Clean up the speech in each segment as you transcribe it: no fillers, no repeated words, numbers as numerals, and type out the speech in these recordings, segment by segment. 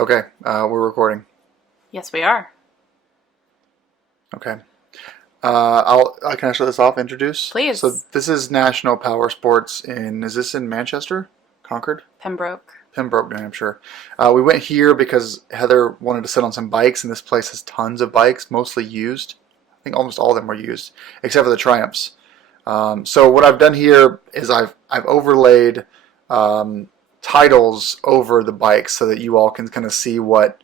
Okay, we're recording. Yes, we are. Okay. Can I start this off? Introduce. So Please. this is National Power Sports is this in Manchester? Concord? Pembroke. Pembroke, New Hampshire. We went here because Heather wanted to sit on some bikes, and this place has tons of bikes, mostly used. I think almost all of them were used, except for the Triumphs. So what I've done here is I've overlaid titles over the bikes so that you all can kind of see what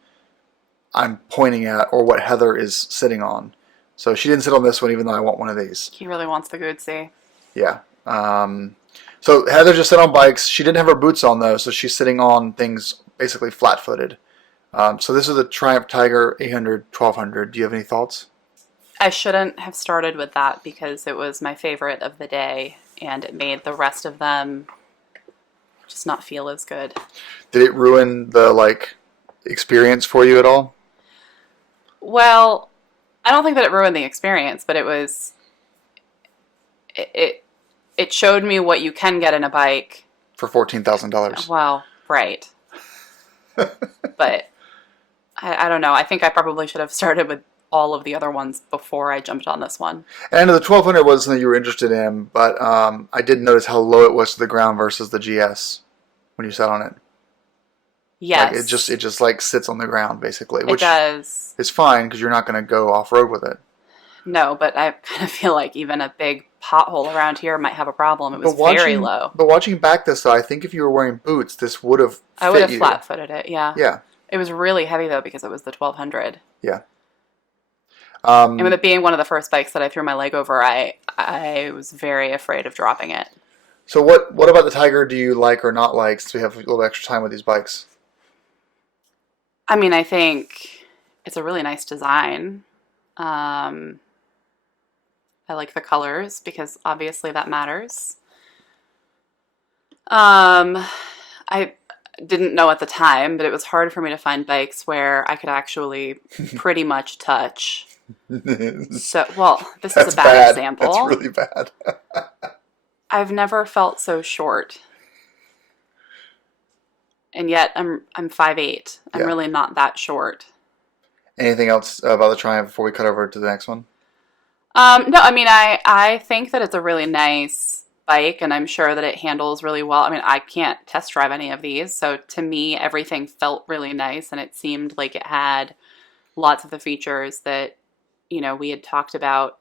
I'm pointing at or what Heather is sitting on. So she didn't sit on this one, even though I want one of these. He really wants the Goodsey. Yeah. So Heather just sat on bikes. She didn't have her boots on though, so she's sitting on things basically flat-footed. So this is the Triumph Tiger 800 1200. Do you have any thoughts? I shouldn't have started with that because it was my favorite of the day and it made the rest of them just not feel as good. Did it ruin the experience for you at all? Well, I don't think that it ruined the experience, but it showed me what you can get in a bike. For $14,000. Well, right. But I don't know. I think I probably should have started with all of the other ones before I jumped on this one. And the 1200 wasn't something you were interested in, but I did notice how low it was to the ground versus the GS when you sat on it. Yes. It just like sits on the ground basically, It which does. is fine because you're not going to go off road with it. No, but I kind of feel like even a big pothole around here might have a problem. It was very low. But watching back this though, I think if you were wearing boots, this would have I would fit have you. flat-footed it, yeah. Yeah. It was really heavy though because it was the 1200. Yeah. And with it being one of the first bikes that I threw my leg over, I was very afraid of dropping it. So what about the Tiger do you like or not like since we have a little extra time with these bikes? I mean, I think it's a really nice design. I like the colors because obviously that matters. I didn't know at the time, but it was hard for me to find bikes where I could actually pretty much touch. So, well, this is a bad example. That's really bad. I've never felt so short. And yet I'm 5'8". I'm really not that short. Anything else about the Triumph before we cut over to the next one? No, I mean, I think that it's a really nice bike, and I'm sure that it handles really well. I mean, I can't test drive any of these, so to me, everything felt really nice, and it seemed like it had lots of the features that, we had talked about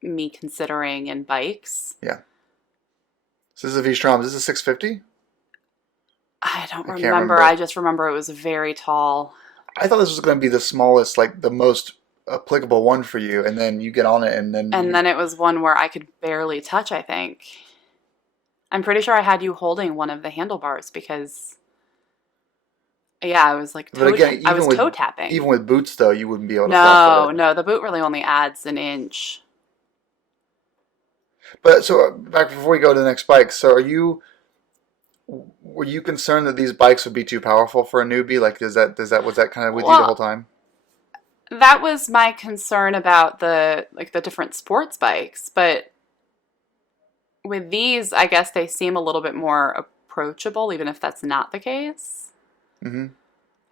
me considering in bikes. Yeah. So this is a V-Strom. Is this a 650? I don't can't remember. I just remember it was very tall. I thought this was going to be the smallest, the most applicable one for you, and then you get on it, and then it was one where I could barely touch, I think. I'm pretty sure I had you holding one of the handlebars because, yeah, I was toe tapping. Even with boots, though, you wouldn't be able to flat foot it. No, the boot really only adds an inch. But so back before we go to the next bike, so were you concerned that these bikes would be too powerful for a newbie? Was that kind of with you the whole time? That was my concern about the different sports bikes, but with these, I guess they seem a little bit more approachable, even if that's not the case. Mm-hmm.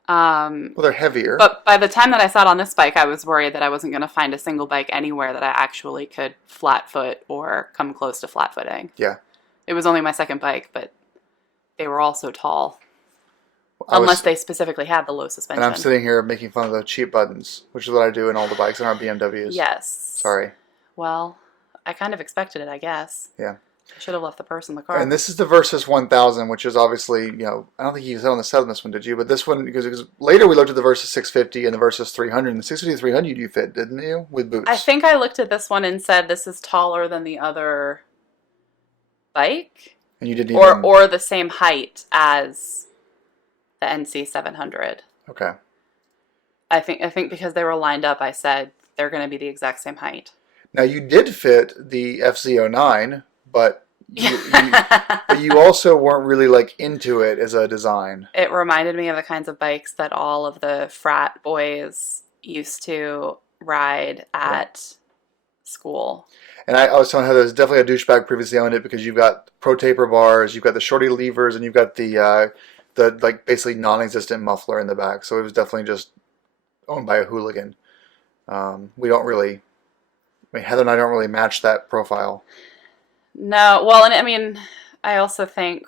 Well, they're heavier. But by the time that I sat on this bike, I was worried that I wasn't going to find a single bike anywhere that I actually could flat foot or come close to flat footing. Yeah. It was only my second bike, but they were all so tall. Unless they specifically had the low suspension. And I'm sitting here making fun of the cheap buttons, which is what I do in all the bikes in our BMWs. Yes. Sorry. Well, I kind of expected it, I guess. Yeah. I should have left the purse in the car. And this is the Versys 1000, which is obviously, I don't think you said on the set on this one, did you? But this one, because later we looked at the Versys 650 and the Versys 300, and the 650 300 you fit, didn't you? With boots. I think I looked at this one and said this is taller than the other bike. And you didn't or the same height as the NC 700. Okay. I think because they were lined up, I said they're going to be the exact same height. Now you did fit the FZ09, but you also weren't really into it as a design. It reminded me of the kinds of bikes that all of the frat boys used to ride at school. And I was telling Heather, there's definitely a douchebag previously owned it because you've got pro taper bars, you've got the shorty levers, and you've got the the like basically non-existent muffler in the back. So it was definitely just owned by a hooligan. We don't really, I mean, Heather and I don't really match that profile. No, well, and I mean, I also think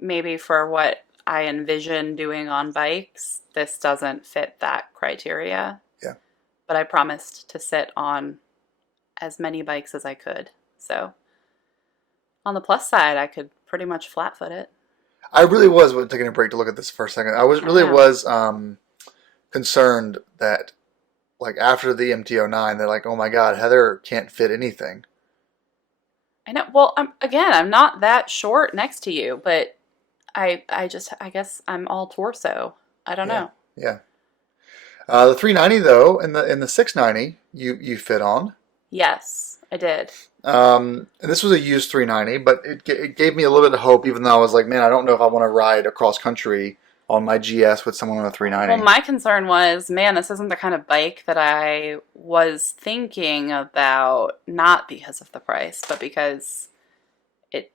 maybe for what I envision doing on bikes, this doesn't fit that criteria. Yeah. But I promised to sit on as many bikes as I could. So on the plus side, I could pretty much flat foot it. I really was taking a break to look at this for a second. I was I really know. was concerned that like after the MT-09, they're like, oh my God, Heather can't fit anything. I know. Well, I'm not that short next to you, but I guess I'm all torso. I don't Yeah, know. yeah. The 390 though, and the 690, you fit on. Yes, I did. And this was a used 390, but it gave me a little bit of hope, even though I was like, man, I don't know if I want to ride across country on my GS with someone on a Well, 390. my concern was, man, this isn't the kind of bike that I was thinking about, not because of the price, but because it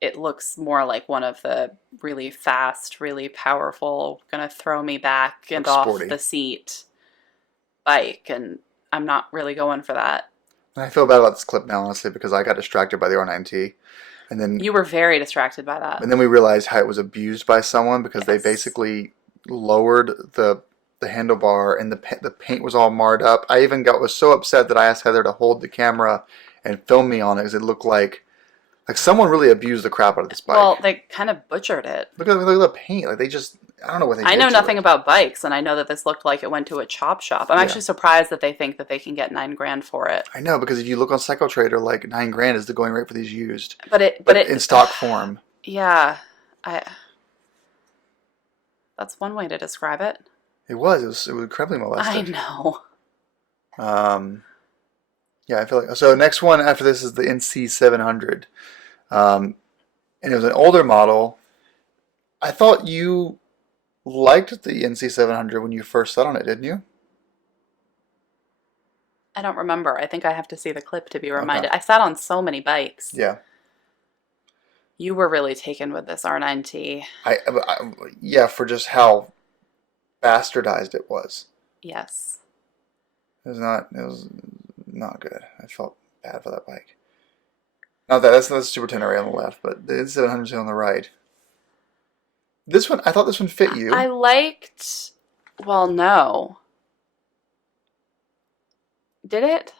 it looks more like one of the really fast, really powerful, gonna throw me back and Looks off sporty. the seat bike, and I'm not really going for that. And I feel bad about this clip now, honestly, because I got distracted by the R9T, and then You were very distracted by that. we realized how it was abused by someone because they Yes. basically lowered the handlebar, and the paint was all marred up. I even was so upset that I asked Heather to hold the camera and film me on it because it looked like someone really abused the crap out of this bike. Well, they kind of butchered it. Look at the paint. Like they just, I don't know what they did I know to nothing it. about bikes, and I know that this looked like it went to a chop shop. I'm Yeah. actually surprised that they think that they can get $9,000 for it. I know, because if you look on Psycho Trader, like $9,000 is the going rate for these used, But but in stock form. Yeah, I. That's one way to describe it. It was incredibly molested. I know. Yeah, I feel like so. Next one after this is the NC 700, and it was an older model. I thought you liked the NC 700 when you first sat on it, didn't you? I don't remember. I think I have to see the clip to be reminded. Okay. I sat on so many bikes. Yeah. You were really taken with this R9T. Yeah, for just how bastardized it was. Yes. It was not good. I felt bad for that bike. Not that's the Super Tenere on the left, but the 700 on the right. This one, I thought this one fit you. I liked. Well, no. Did it?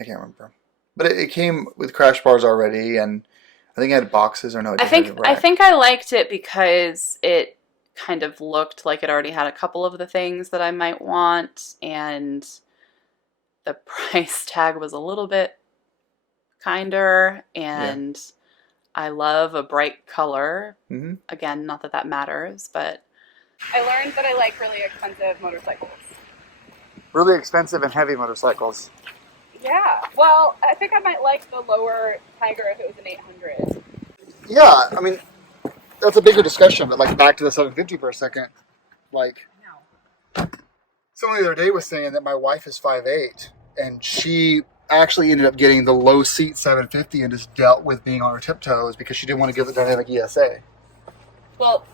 I can't remember, but it came with crash bars already, and I think it had boxes or no. It I just had a think rack. I liked it because it kind of looked like it already had a couple of the things that I might want, and the price tag was a little bit kinder, and I love a bright color. Mm-hmm. Again, not that that matters, but I learned that I like really expensive motorcycles. Really expensive and heavy motorcycles. Yeah, well, I think I might like the lower Tiger if it was an 800. Yeah, I mean, that's a bigger discussion, but like back to the 750 for a second. Like, someone the other day was saying that my wife is 5'8", and she actually ended up getting the low seat 750 and just dealt with being on her tiptoes because she didn't want to give the dynamic ESA. Well,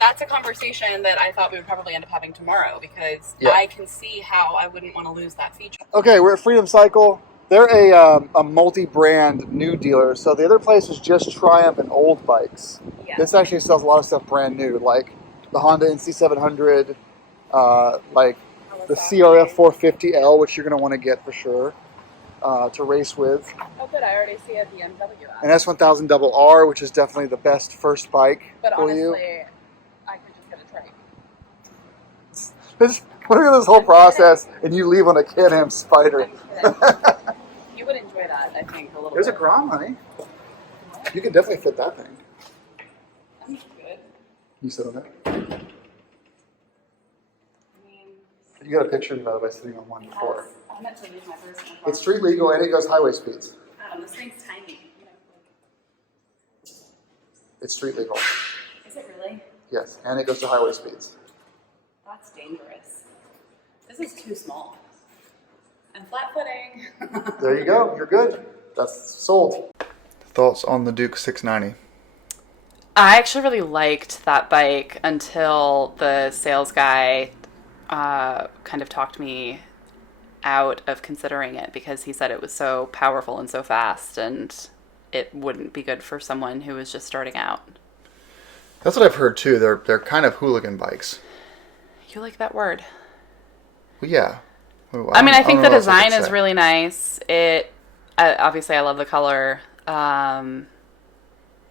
that's a conversation that I thought we would probably end up having tomorrow because Yeah. I can see how I wouldn't want to lose that feature. Okay, we're at Freedom Cycle. They're a multi-brand new dealer. So the other place is just Triumph and old bikes. Yeah. This actually sells a lot of stuff brand new, like the Honda NC700, like the CRF 450L, which you're going to want to get for sure to race with. Oh, good. I already see a BMW app. An S1000 Double R, which is definitely the best first bike But for honestly, you. I could just get a trike. Look at this whole process, and you leave on a Can-Am Spider. I'm kidding. You would enjoy that, I think, a little There's a bit. Grom, honey. You could definitely fit that thing. I'm good. You sit on that. I mean, You got a picture of me, by the way, sitting on one before. I meant to use my personal car. It's street legal and it goes highway speeds. This thing's tiny. You know, It's street legal. is it really? Yes, and it goes to highway speeds. That's dangerous. This is too small. I'm flat footing. There you go. You're good. That's sold. Thoughts on the Duke 690? I actually really liked that bike until the sales guy kind of talked me out of considering it because he said it was so powerful and so fast and it wouldn't be good for someone who was just starting out. That's what I've heard too. They're kind of hooligan bikes. You like that word? Well, yeah. Well, I think the don't know what else I design could is say. really nice. Obviously I love the color.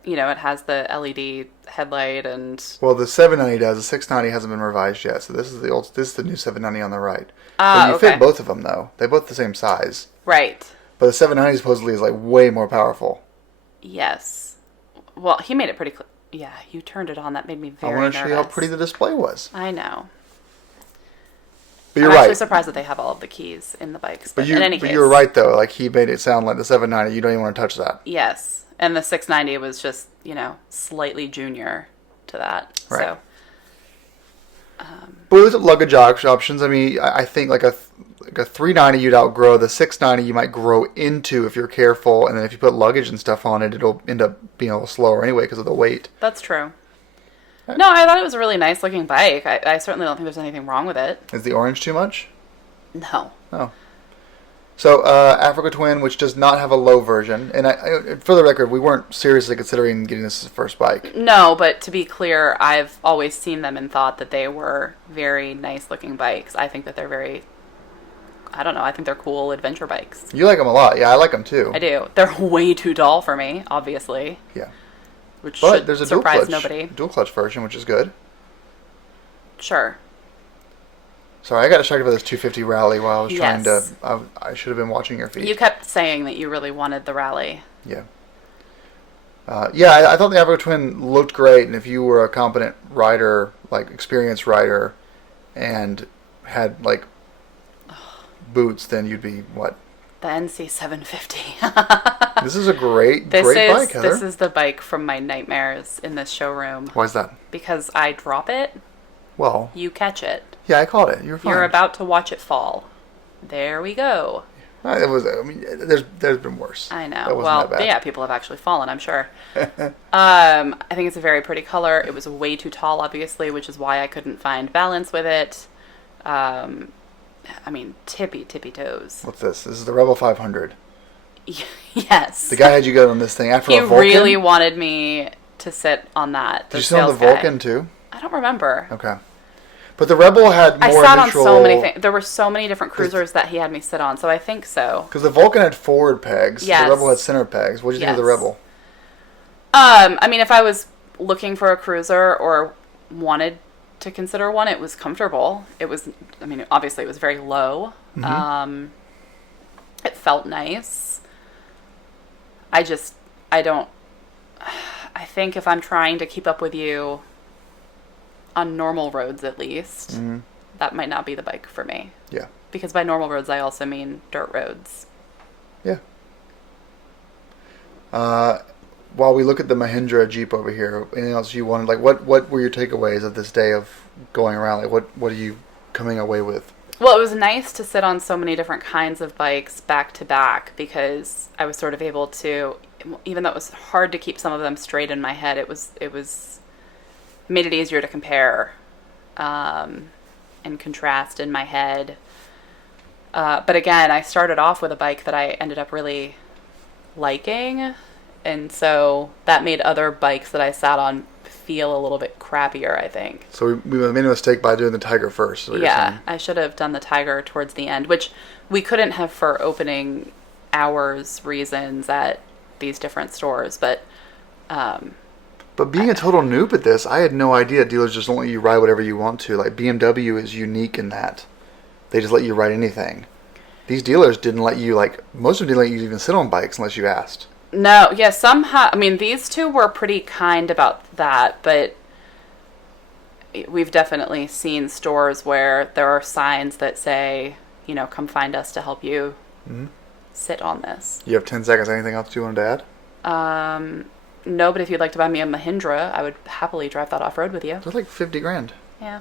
It has the LED headlight and... Well, the 790 does. The 690 hasn't been revised yet, so this is the new 790 on the right. But you okay. fit both of them though. They're both the same size. Right. But the 790 supposedly is like way more powerful. Yes. Well, he made it pretty clear. Yeah, you turned it on. That made me very nervous. I want to show you how pretty the display was. I know. But you're I'm right. actually surprised that they have all of the keys in the bikes. But in any case, you're right though. Like he made it sound like the 790. You don't even want to touch that. Yes, and the 690 was just slightly junior to that. Right. So. But with luggage options, I mean, I think like a 390 you'd outgrow. The 690 you might grow into if you're careful, and then if you put luggage and stuff on it, it'll end up being a little slower anyway because of the weight. That's true. No, I thought it was a really nice looking bike. I certainly don't think there's anything wrong with it. Is the orange too much? No. Oh. So, Africa Twin, which does not have a low version, and for the record, we weren't seriously considering getting this as a first bike. No, but to be clear, I've always seen them and thought that they were very nice looking bikes. I think that they're very, I don't know, I think they're cool adventure bikes. You like them a lot. Yeah, I like them too. I do. They're way too tall for me, obviously. Yeah. Which But should there's a surprise nobody. dual clutch version, which is good. Sure. Sorry, I got distracted by this 250 rally while I was trying to... Yes. I should have been watching your feet. You kept saying that you really wanted the rally. Yeah. I thought the Africa Twin looked great, and if you were a competent rider, like experienced rider, and had like boots, then you'd be what? The NC 750. This is a great bike, Heather. This is the bike from my nightmares in this showroom. Why is that? Because I drop it, Well, you catch it. yeah, I caught it. You're fine. You're about to watch it fall. There we go. It was. I mean, there's been worse. I know. That wasn't Well, that bad. yeah, people have actually fallen, I'm sure. I think it's a very pretty color. It was way too tall, obviously, which is why I couldn't find balance with it. Tippy toes. What's this? This is the Rebel 500. Yes. The guy had you go on this thing after He a Vulcan. really wanted me to sit on that. Did you sit on the sales guy. Vulcan too? I don't remember. Okay. But the Rebel had more I sat neutral... on so many things. There were so many different cruisers that he had me sit on, so I think so. Because the Vulcan had forward pegs. Yes. The Rebel had center pegs. What did you think of the Yes. Rebel? If I was looking for a cruiser or wanted to consider one, it was comfortable. It was, obviously it was very low. Mm-hmm. It felt nice. I think if I'm trying to keep up with you on normal roads at least, Mm-hmm. that might not be the bike for me. Yeah. Because by normal roads, I also mean dirt roads. Yeah. While we look at the Mahindra Jeep over here, anything else you wanted? Like, what were your takeaways of this day of going around? Like, what are you coming away with? Well, it was nice to sit on so many different kinds of bikes back to back because I was sort of able to, even though it was hard to keep some of them straight in my head, it made it easier to compare and contrast in my head. But again, I started off with a bike that I ended up really liking, and so that made other bikes that I sat on feel a little bit crappier, I think. So we made a mistake by doing the Tiger first. Is what you're saying. I should have done the Tiger towards the end, which we couldn't have for opening hours reasons at these different stores, but being a total noob at this, I had no idea dealers just don't let you ride whatever you want to. Like BMW is unique in that they just let you ride anything. These dealers didn't let you, most of them didn't let you even sit on bikes unless you asked. No, yeah, somehow, these two were pretty kind about that, but we've definitely seen stores where there are signs that say, come find us to help you sit on this. You have 10 seconds. Anything else you wanted to add? No, but if you'd like to buy me a Mahindra, I would happily drive that off-road with you. It's like $50,000. Yeah.